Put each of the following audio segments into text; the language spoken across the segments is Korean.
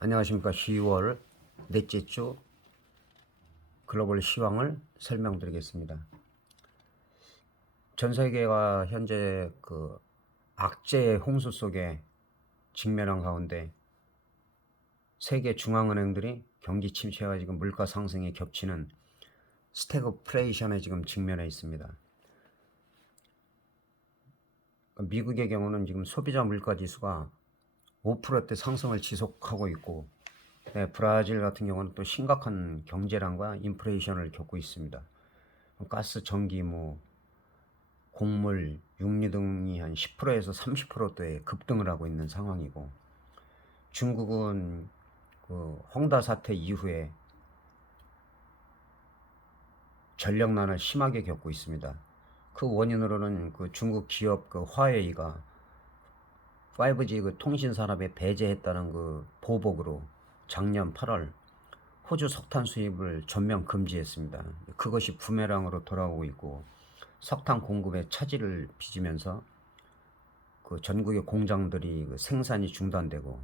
안녕하십니까. 10월 넷째 주 글로벌 시황을 설명드리겠습니다. 전 세계가 현재 그 악재의 홍수 속에 직면한 가운데 세계 중앙은행들이 경기 침체와 지금 물가 상승에 겹치는 스태그플레이션에 지금 직면해 있습니다. 미국의 경우는 지금 소비자 물가 지수가 5%대 상승을 지속하고 있고, 네, 브라질 같은 경우는 또 심각한 경제난과 인플레이션을 겪고 있습니다. 가스, 전기, 곡물, 육류 등이 한 10%에서 30%대 급등을 하고 있는 상황이고, 중국은 그 헝다 사태 이후에 전력난을 심하게 겪고 있습니다. 그 원인으로는 그 중국 기업 그 화웨이가 5G 그 통신 산업에 배제했다는 그 보복으로 작년 8월 호주 석탄 수입을 전면 금지했습니다. 그것이 부메랑으로 돌아오고 있고, 석탄 공급에 차질을 빚으면서 그 전국의 공장들이 그 생산이 중단되고,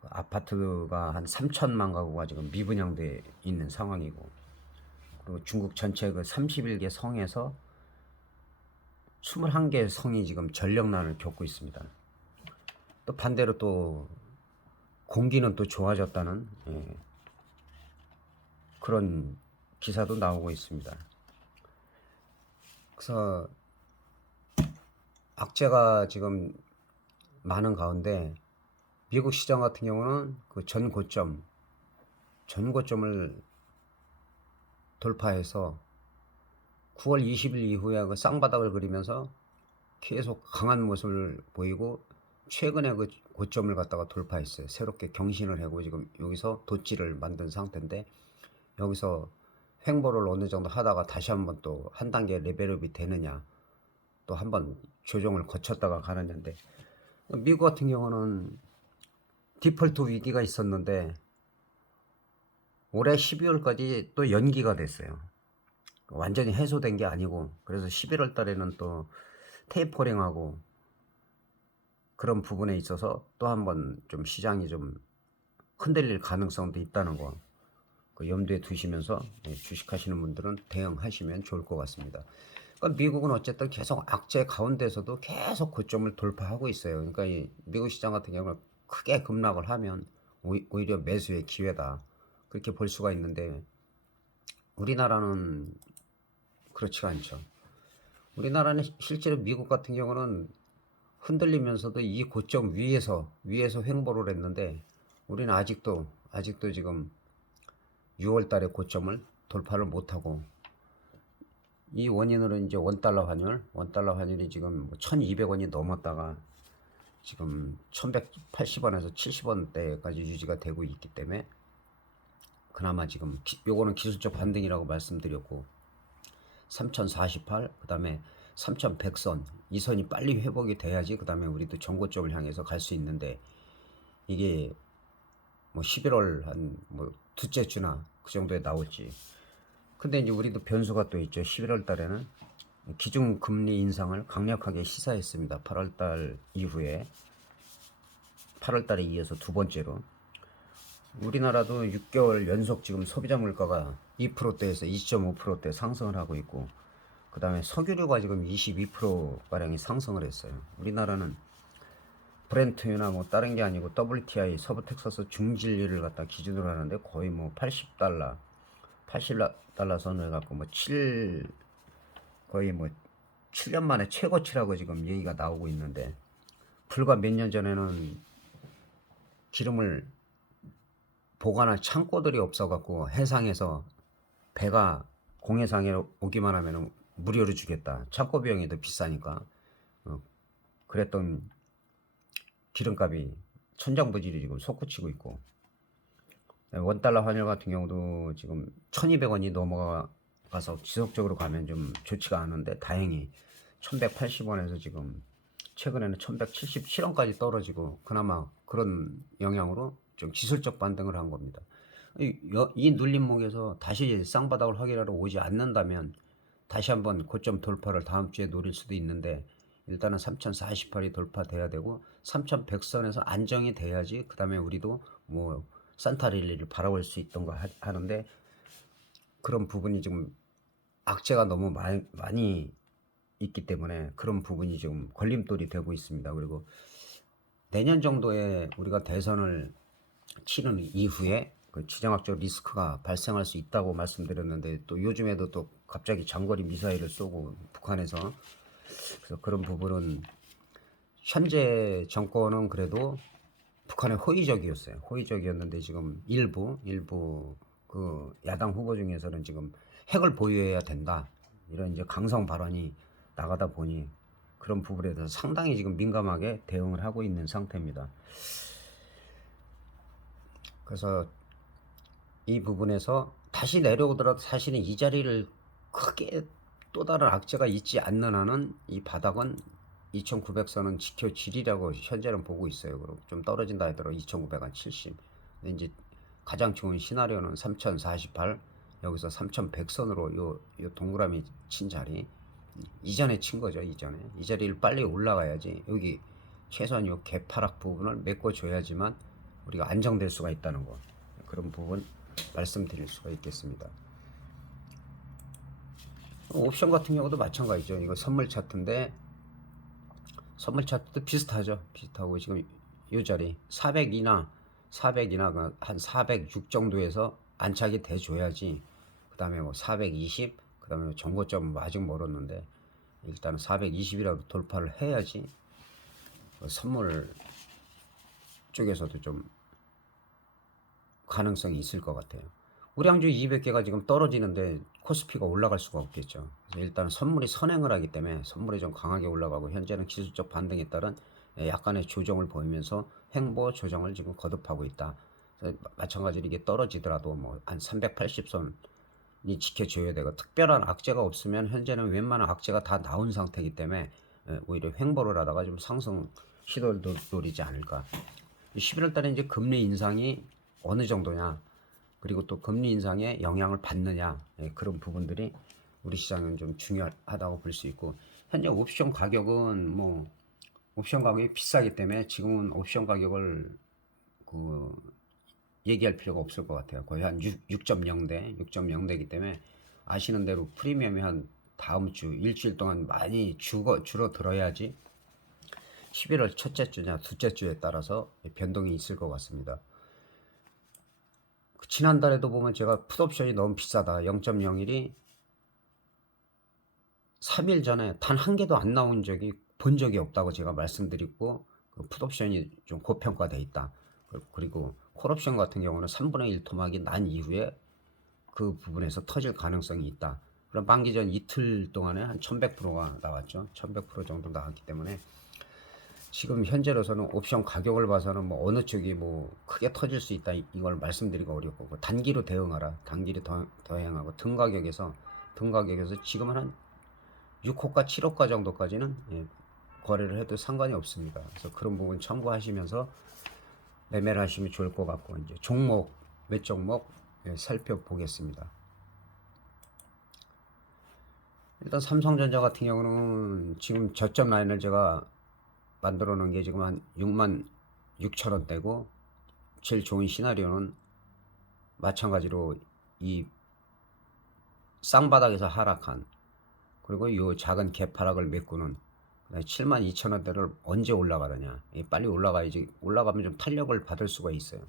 그 아파트가 한 3천만 가구가 지금 미분양돼 있는 상황이고, 그리고 중국 전체 그 31개 성에서 21개 성이 지금 전력난을 겪고 있습니다. 또 반대로 또 공기는 또 좋아졌다는 그런 기사도 나오고 있습니다. 그래서 악재가 지금 많은 가운데 미국 시장 같은 경우는 그 전고점을 돌파해서 9월 20일 이후에 그 쌍바닥을 그리면서 계속 강한 모습을 보이고, 최근에 그 고점을 갖다가 돌파했어요. 새롭게 경신을 하고 지금 여기서 돛지를 만든 상태인데, 여기서 횡보를 어느 정도 하다가 다시 한번 또 한 단계 레벨업이 되느냐, 또 한번 조정을 거쳤다가 가는데, 미국 같은 경우는 디폴트 위기가 있었는데 올해 12월까지 또 연기가 됐어요. 완전히 해소된 게 아니고, 그래서 11월 달에는 또 테이퍼링하고 그런 부분에 있어서 또 한번 좀 시장이 좀 흔들릴 가능성도 있다는 거, 그 염두에 두시면서 주식하시는 분들은 대응하시면 좋을 것 같습니다. 그러니까 미국은 어쨌든 계속 악재 가운데서도 계속 고점을 돌파하고 있어요. 그러니까 이 미국 시장 같은 경우는 크게 급락을 하면 오히려 매수의 기회다, 그렇게 볼 수가 있는데, 우리나라는 그렇지가 않죠. 우리나라는 실제로 미국 같은 경우는 흔들리면서도 이 고점 위에서 횡보를 했는데, 우리는 아직도 지금 6월 달에 고점을 돌파를 못하고, 이 원인으로 이제 원달러 환율이 지금 1200원이 넘었다가 지금 1180원에서 70원대까지 유지가 되고 있기 때문에, 그나마 지금 요거는 기술적 반등이라고 말씀드렸고, 3048, 그 다음에 3100선, 이 선이 빨리 회복이 돼야지 그 다음에 우리도 전고점을 향해서 갈 수 있는데, 이게 11월 한 둘째 주나 그 정도에 나올지. 근데 이제 우리도 변수가 또 있죠. 11월 달에는 기준금리 인상을 강력하게 시사했습니다. 8월 달 이후에, 8월 달에 이어서 두 번째로. 우리나라도 6개월 연속 지금 소비자 물가가 2%대에서 2.5%대 상승을 하고 있고, 그 다음에 석유류가 지금 22%가량이 상승을 했어요. 우리나라는 브렌트유나 다른 게 아니고 WTI 서부 텍사스 중진리를 갖다 기준으로 하는데 거의 80달러 선을 해갖고 거의 7년 만에 최고치라고 지금 얘기가 나오고 있는데, 불과 몇 년 전에는 기름을 보관할 창고들이 없어갖고 해상에서 배가 공해상에 오기만 하면 무료로 주겠다, 창고 비용이 더 비싸니까 그랬던 기름값이 천정부지로 지금 솟구치고 있고, 원달러 환율 같은 경우도 지금 1200원이 넘어가서 지속적으로 가면 좀 좋지가 않은데, 다행히 1180원에서 지금 최근에는 1177원까지 떨어지고, 그나마 그런 영향으로 좀 기술적 반등을 한 겁니다. 이 눌림목에서 다시 쌍바닥을 확인하러 오지 않는다면 다시 한번 고점 돌파를 다음 주에 노릴 수도 있는데, 일단은 3048이 돌파돼야 되고 3100선에서 안정이 돼야지 그 다음에 우리도 뭐 산타랠리를 바라볼 수 있던 거 하는데, 그런 부분이 지금 악재가 너무 많이 있기 때문에 그런 부분이 좀 걸림돌이 되고 있습니다. 그리고 내년 정도에 우리가 대선을 치른 이후에 그 지정학적 리스크가 발생할 수 있다고 말씀드렸는데, 또 요즘에도 또 갑자기 장거리 미사일을 쏘고 북한에서, 그래서 그런 부분은 현재 정권은 그래도 북한에 호의적이었어요. 호의적이었는데 지금 일부 그 야당 후보 중에서는 지금 핵을 보유해야 된다, 이런 이제 강성 발언이 나가다 보니 그런 부분에 대해서 상당히 지금 민감하게 대응을 하고 있는 상태입니다. 그래서 이 부분에서 다시 내려오더라도 사실은 이 자리를 크게 또 다른 악재가 있지 않는 한은 이 바닥은 2900선은 지켜지리라고 현재는 보고 있어요. 그럼 좀 떨어진다 하더라도 2900한 70. 근데 이제 가장 좋은 시나리오는 3048, 여기서 3100선으로 요 동그라미 친 자리, 이전에 친 거죠. 이전에 이 자리를 빨리 올라가야지 여기 최소한 요 개파락 부분을 메꿔줘야지만 우리가 안정될 수가 있다는 거, 그런 부분 말씀드릴 수가 있겠습니다. 옵션 같은 경우도 마찬가지죠. 이거 선물 차트인데 선물 차트도 비슷하고 지금 이 자리 400이나 한 406 정도에서 안착이 돼 줘야지, 그 다음에 뭐 420, 그 다음에 정고점은 아직 멀었는데 일단 420이라도 돌파를 해야지 선물 쪽에서도 좀 가능성이 있을 것 같아요. 우량주 200개가 지금 떨어지는데 코스피가 올라갈 수가 없겠죠. 그래서 일단 선물이 선행을 하기 때문에 선물이 좀 강하게 올라가고, 현재는 기술적 반등에 따른 약간의 조정을 보이면서 횡보 조정을 지금 거듭하고 있다. 마찬가지로 이게 떨어지더라도 뭐 한 380선이 지켜줘야 되고, 특별한 악재가 없으면 현재는 웬만한 악재가 다 나온 상태이기 때문에 오히려 횡보를 하다가 좀 상승 시도를 노리지 않을까. 11월 달에 이제 금리 인상이 어느 정도냐, 그리고 또 금리 인상에 영향을 받느냐, 그런 부분들이 우리 시장은 좀 중요하다고 볼 수 있고, 현재 옵션 가격은 뭐 옵션 가격이 비싸기 때문에 지금은 옵션 가격을 그 얘기할 필요가 없을 것 같아요. 거의 한 6.0대이기 때문에 아시는 대로 프리미엄이 한 다음 주 일주일 동안 많이 줄어들어야지 11월 첫째 주냐 둘째 주에 따라서 변동이 있을 것 같습니다. 지난달에도 보면 제가 풋옵션이 너무 비싸다, 0.01이 3일 전에 단 한 개도 안 나온 적이 본 적이 없다고 제가 말씀드리고, 그 풋옵션이 좀 고평가돼 있다. 그리고 콜옵션 같은 경우는 3분의 1 토막이 난 이후에 그 부분에서 터질 가능성이 있다. 그럼 만기 전 이틀 동안에 한 1100%가 나왔죠. 1100% 정도 나왔기 때문에 지금 현재로서는 옵션 가격을 봐서는 뭐 어느 쪽이 뭐 크게 터질 수 있다, 이걸 말씀드리기가 어렵고, 단기로 대응하라, 단기로 대응하고 등 가격에서 지금은 한 6호가 7호가 정도까지는 거래를 해도 상관이 없습니다. 그래서 그런 부분 참고하시면서 매매를 하시면 좋을 것 같고, 이제 종목 몇 종목 살펴보겠습니다. 일단 삼성전자 같은 경우는 지금 저점 라인을 제가 만들어 놓은 게 지금 한 66,000원대고, 제일 좋은 시나리오는 마찬가지로 이 쌍바닥에서 하락한, 그리고 이 작은 개파락을 메꾸는 72,000원대를 언제 올라가느냐, 빨리 올라가야지. 올라가면 좀 탄력을 받을 수가 있어요.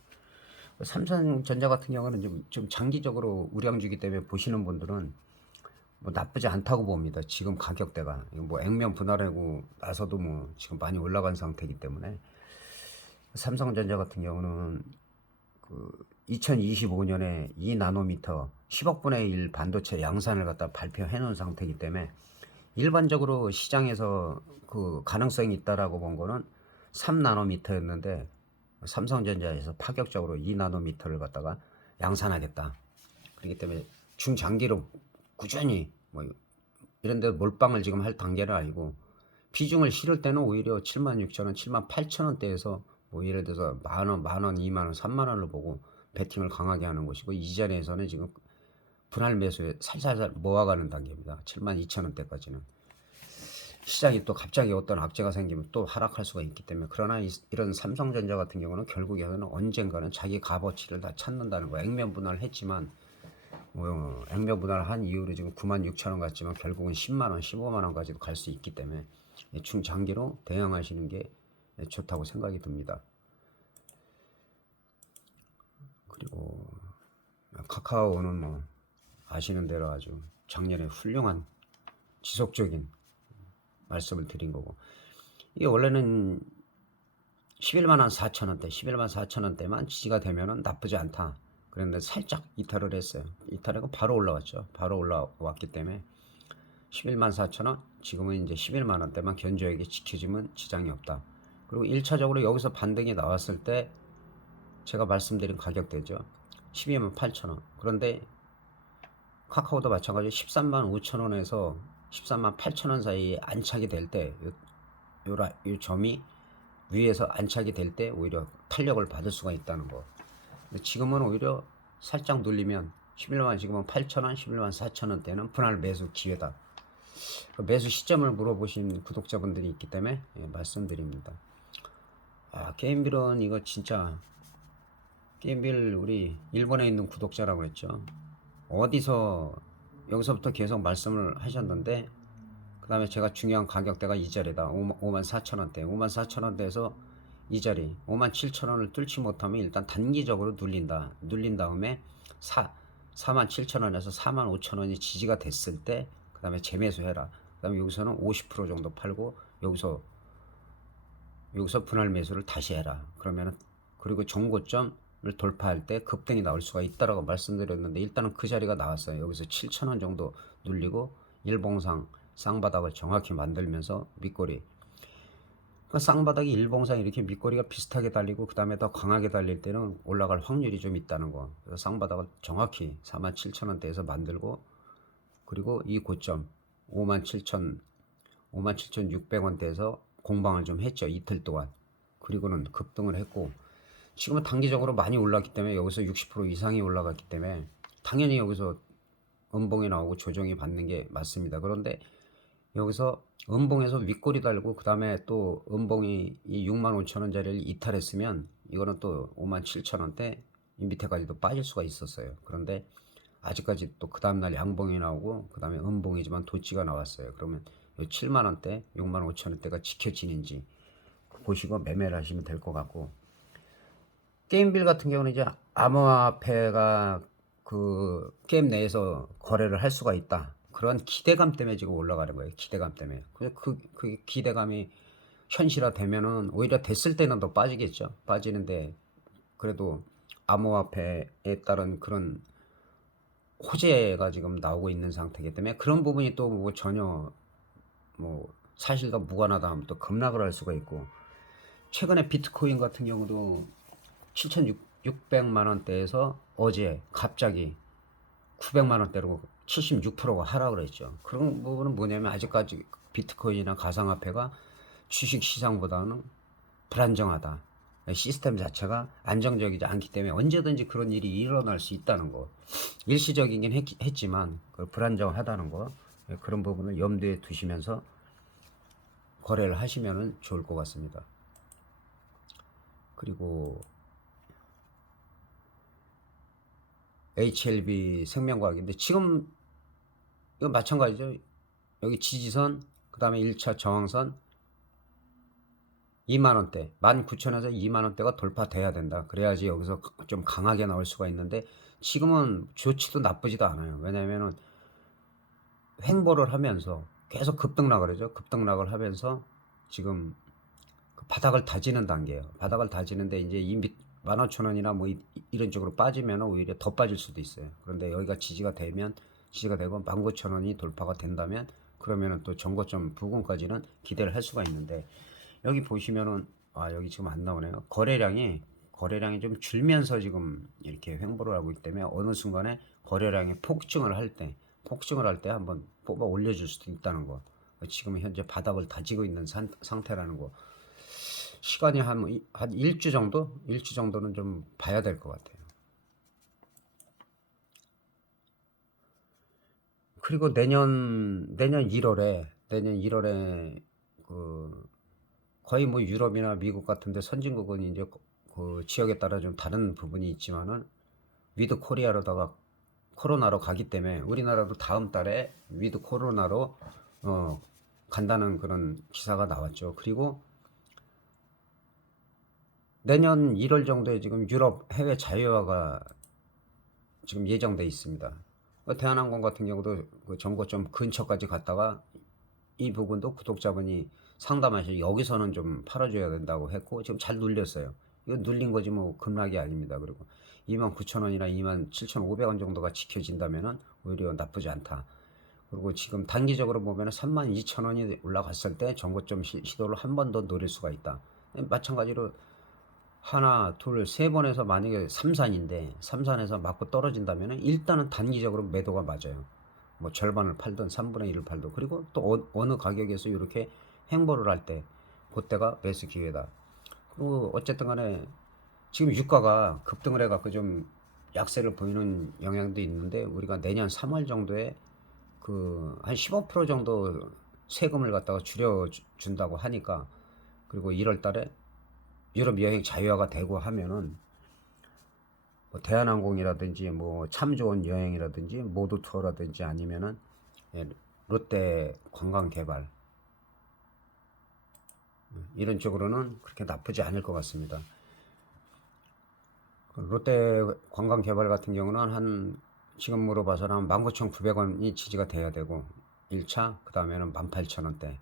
삼성전자 같은 경우는 좀 장기적으로 우량주기 때문에 보시는 분들은 뭐 나쁘지 않다고 봅니다. 지금 가격대가 뭐 액면 분할하고 나서도 뭐 지금 많이 올라간 상태이기 때문에, 삼성전자 같은 경우는 그 2025년에 2나노미터 10억 분의 1 반도체 양산을 갖다 발표해 놓은 상태이기 때문에, 일반적으로 시장에서 그 가능성이 있다라고 본 거는 3나노미터였는데 삼성전자에서 파격적으로 2나노미터를 갖다가 양산하겠다. 그렇기 때문에 중장기로 꾸준히 뭐 이런 데 몰빵을 지금 할 단계는 아니고, 비중을 실을 때는 오히려 76,000원, 78,000원대에서 뭐 예를 들어서 만원, 2만원, 3만원을 보고 배팅을 강하게 하는 것이고, 이 자리에서는 지금 분할 매수에 살살살 모아가는 단계입니다. 72,000원대까지는. 시장이 또 갑자기 어떤 악재가 생기면 또 하락할 수가 있기 때문에, 그러나 이런 삼성전자 같은 경우는 결국에는 언젠가는 자기 값어치를 다 찾는다는 거예요. 액면 분할을 했지만 액면 분할을 한 이후로 지금 96,000원 갔지만 결국은 10만원 15만원까지도 갈 수 있기 때문에 중장기로 대응하시는 게 좋다고 생각이 듭니다. 그리고 카카오는 뭐 아시는 대로 아주 작년에 훌륭한 지속적인 말씀을 드린 거고, 이게 원래는 11만 4천원대 11만 4천원대만 지지가 되면은 나쁘지 않다 그랬는데 살짝 이탈을 했어요. 이탈하고 바로 올라왔죠. 바로 올라왔기 때문에 11만 4천원, 지금은 이제 11만원대만 견조하게 지켜지면 지장이 없다. 그리고 1차적으로 여기서 반등이 나왔을 때 제가 말씀드린 가격대죠. 12만 8천원. 그런데 카카오도 마찬가지로 13만 5천원에서 13만 8천원 사이에 안착이 될 때 이 점이 위에서 안착이 될 때 오히려 탄력을 받을 수가 있다는 거. 근데 지금은 오히려 살짝 눌리면 11만, 지금은 8천원 11만 4천원대는 분할 매수 기회다. 매수 시점을 물어보신 구독자분들이 있기 때문에 말씀드립니다. 게임빌은 이거 진짜, 게임빌 우리 일본에 있는 구독자라고 했죠. 어디서 여기서부터 계속 말씀을 하셨는데, 그 다음에 제가 중요한 가격대가 이 자리다. 5만 4천원대 5만 4천원대에서 이 자리 5만 7천원을 뚫지 못하면 일단 단기적으로 눌린 다음에 4만 7천원에서 4만 5천원이 지지가 됐을 때 그 다음에 재매수해라. 그 다음에 여기서는 50% 정도 팔고 여기서 분할 매수를 다시 해라. 그러면은, 그리고 정고점을 돌파할 때 급등이 나올 수가 있다라고 말씀드렸는데, 일단은 그 자리가 나왔어요. 여기서 7천원 정도 눌리고 일봉상 쌍바닥을 정확히 만들면서 밑꼬리, 그 쌍바닥이 일봉상 이렇게 밑꼬리가 비슷하게 달리고 그 다음에 더 강하게 달릴 때는 올라갈 확률이 좀 있다는 거. 그래서 쌍바닥을 정확히 47,000원대에서 만들고, 그리고 이 고점 57,600원대에서 공방을 좀 했죠, 이틀 동안. 그리고는 급등을 했고, 지금은 단기적으로 많이 올랐기 때문에, 여기서 60% 이상이 올라갔기 때문에 당연히 여기서 음봉이 나오고 조정이 받는 게 맞습니다. 그런데 여기서 음봉에서 윗꼬리 달고 그 다음에 또 음봉이 이 65,000원짜리를 이탈했으면 이거는 또 57,000원대 이 밑에까지도 빠질 수가 있었어요. 그런데 아직까지 또 그 다음날 양봉이 나오고 그 다음에 음봉이지만 도치가 나왔어요. 그러면 7만원대 65,000원대가 지켜지는지 보시고 매매를 하시면 될 것 같고, 게임빌 같은 경우는 이제 암호화폐가 그 게임 내에서 거래를 할 수가 있다, 그런 기대감 때문에 지금 올라가는 거예요. 기대감 때문에. 그 기대감이 현실화되면은 오히려 됐을 때는 더 빠지겠죠. 빠지는데 그래도 암호화폐에 따른 그런 호재가 지금 나오고 있는 상태이기 때문에 그런 부분이 또 뭐 전혀 뭐 사실과 무관하다 하면 또 급락을 할 수가 있고, 최근에 비트코인 같은 경우도 7,600만 원대에서 어제 갑자기 900만 원대로 76%가 하락을 했죠. 그런 부분은 뭐냐면, 아직까지 비트코인이나 가상화폐가 주식 시장보다는 불안정하다. 시스템 자체가 안정적이지 않기 때문에 언제든지 그런 일이 일어날 수 있다는 거. 일시적이긴 했지만 불안정하다는 거. 그런 부분을 염두에 두시면서 거래를 하시면 좋을 것 같습니다. 그리고 HLB 생명과학인데 지금 이거 마찬가지죠. 여기 지지선, 그 다음에 1차 저항선 2만원대 19,000에서 2만원대가 돌파돼야 된다. 그래야지 여기서 좀 강하게 나올 수가 있는데, 지금은 좋지도 나쁘지도 않아요. 왜냐면은 횡보를 하면서 계속 급등락을 하죠. 급등락을 하면서 지금 그 바닥을 다지는 단계예요. 바닥을 다지는데 이제 이 15,000원이나 뭐 이런 쪽으로 빠지면 오히려 더 빠질 수도 있어요. 그런데 여기가 지지가 되고 19,000원이 돌파가 된다면, 그러면은 또 정고점 부근까지는 기대를 할 수가 있는데, 여기 보시면은 여기 지금 안 나오네요. 거래량이 좀 줄면서 지금 이렇게 횡보를 하고 있기 때문에 어느 순간에 거래량이 폭증을 할 때 한번 뽑아 올려줄 수도 있다는 거. 지금 현재 바닥을 다지고 있는 상태라는 거. 시간이 한 일주 정도는 좀 봐야 될 것 같아요. 그리고 내년 1월에 내년 1월에 그 거의 뭐 유럽이나 미국 같은데 선진국은 이제 그 지역에 따라 좀 다른 부분이 있지만은 위드 코리아로다가 코로나로 가기 때문에 우리나라도 다음 달에 위드 코로나로 어 간다는 그런 기사가 나왔죠. 그리고 내년 1월 정도에 지금 유럽 해외 자유화가 지금 예정돼 있습니다. 대한항공 같은 경우도 그 정거점 근처까지 갔다가 이 부분도 구독자분이 상담하셔서 여기서는 좀 팔아줘야 된다고 했고 지금 잘 눌렸어요. 이거 눌린 거지 뭐 급락이 아닙니다. 그리고 29,000원이나 27,500원 정도가 지켜진다면은 오히려 나쁘지 않다. 그리고 지금 단기적으로 보면은 32,000원이 올라갔을 때 정고점 시도를 한 번 더 노릴 수가 있다. 마찬가지로 하나, 둘, 세 번에서 만약에 삼산인데 삼산에서 맞고 떨어진다면은 일단은 단기적으로 매도가 맞아요. 뭐 절반을 팔든 3분의 1을 팔든 그리고 또 어느 가격에서 이렇게 횡보를 할 때 그때가 매수 기회다. 그리고 어쨌든 간에 지금 유가가 급등을 해갖고 좀 약세를 보이는 영향도 있는데 우리가 내년 3월 정도에 그 한 15% 정도 세금을 갖다가 줄여준다고 하니까 그리고 1월 달에 유럽 여행 자유화가 되고 하면은 뭐 대한항공이라든지 뭐 참 좋은 여행이라든지 모두 투어라든지 아니면은 예, 롯데 관광개발 이런 쪽으로는 그렇게 나쁘지 않을 것 같습니다. 롯데 관광개발 같은 경우는 한 지금으로 봐서는 한 19,900원이 지지가 돼야 되고 1차 그 다음에는 18,000원대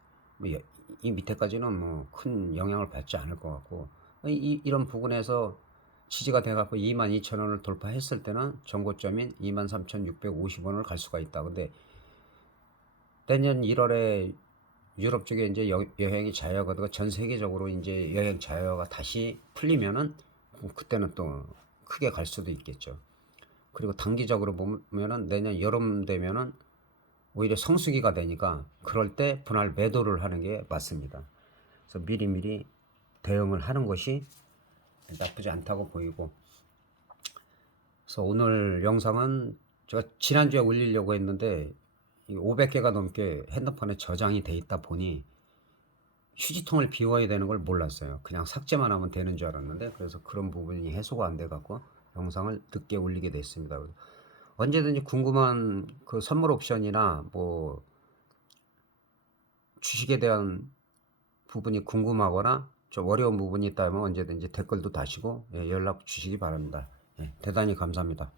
이 밑에까지는 뭐 큰 영향을 받지 않을 것 같고 이런 부분에서 지지가 돼갖고 22,000원을 돌파했을 때는 정고점인 23,650원을 갈 수가 있다. 근데 내년 1월에 유럽 쪽에 이제 여행이 자유화가 되고 전 세계적으로 이제 여행 자유화가 다시 풀리면은 그때는 또 크게 갈 수도 있겠죠. 그리고 단기적으로 보면은 내년 여름 되면은 오히려 성수기가 되니까 그럴 때 분할 매도를 하는 게 맞습니다. 그래서 미리미리 대응을 하는 것이 나쁘지 않다고 보이고 그래서 오늘 영상은 제가 지난주에 올리려고 했는데 500개가 넘게 핸드폰에 저장이 돼 있다 보니 휴지통을 비워야 되는 걸 몰랐어요. 그냥 삭제만 하면 되는 줄 알았는데 그래서 그런 부분이 해소가 안 돼 갖고 영상을 늦게 올리게 됐습니다. 언제든지 궁금한 그 선물 옵션이나 뭐 주식에 대한 부분이 궁금하거나 좀 어려운 부분이 있다면 언제든지 댓글도 다시고 연락 주시기 바랍니다. 대단히 감사합니다.